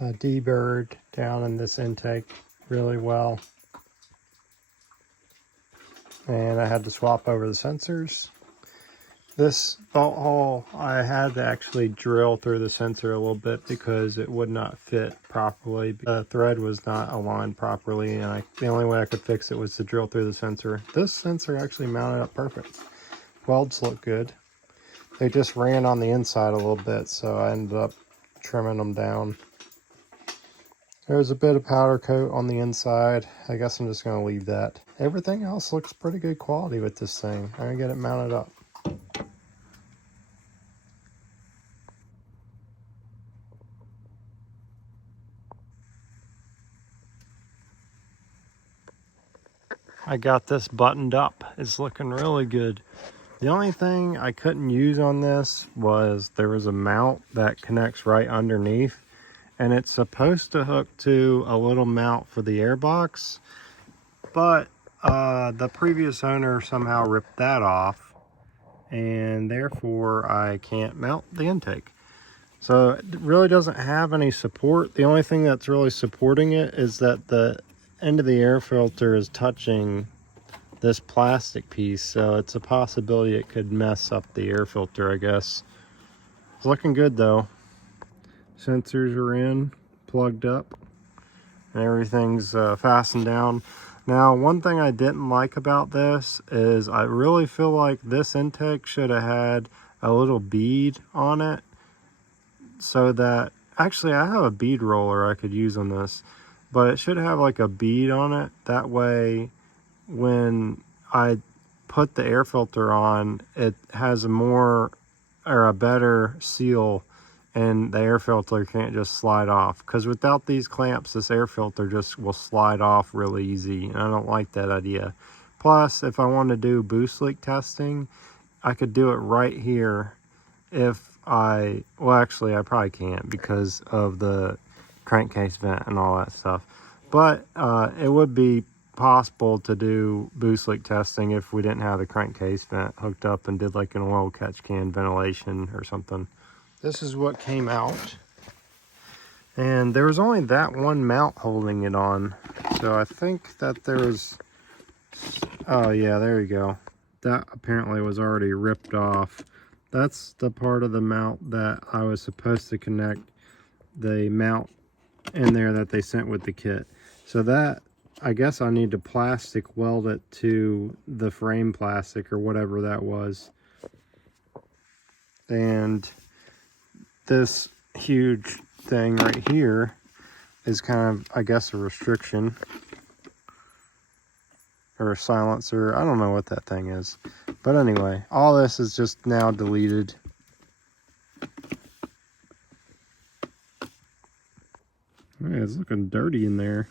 deburred down in this intake really well. And I had to swap over the sensors. This bolt hole, I had to actually drill through the sensor a little bit because it would not fit properly. The thread was not aligned properly, and the only way I could fix it was to drill through the sensor. This sensor actually mounted up perfect. Welds look good. They just ran on the inside a little bit, so I ended up trimming them down. There's a bit of powder coat on the inside. I guess I'm just going to leave that. Everything else looks pretty good quality with this thing. I'm going to get it mounted up. I got this buttoned up. It's looking really good. The only thing I couldn't use on this was there was a mount that connects right underneath, and it's supposed to hook to a little mount for the airbox, but the previous owner somehow ripped that off, and therefore I can't mount the intake. So it really doesn't have any support. The only thing that's really supporting it is that the end of the air filter is touching this plastic piece, so it's a possibility it could mess up the air filter, I guess. It's looking good though. Sensors are in, plugged up, and everything's fastened down. Now, one thing I didn't like about this is I really feel like this intake should have had a little bead on it, so that, actually I have a bead roller I could use on this, but it should have like a bead on it. That way when I put the air filter on, it has a better seal, and the air filter can't just slide off. Because without these clamps, this air filter just will slide off really easy, and I don't like that idea. Plus, if I want to do boost leak testing, I could do it right here. Well, actually I probably can't because of the crankcase vent and all that stuff, but it would be possible to do boost leak testing if we didn't have the crankcase vent hooked up and did like an oil catch can ventilation or something. This is what came out, and there was only that one mount holding it on, so I think that there was, oh yeah, there you go, that apparently was already ripped off. That's the part of the mount that I was supposed to connect the mount in there that they sent with the kit. So that, I guess I need to plastic weld it to the frame plastic or whatever that was. And this huge thing right here is kind of, I guess, a restriction or a silencer. I don't know what that thing is. But anyway, all this is just now deleted. Hey, it's looking dirty in there.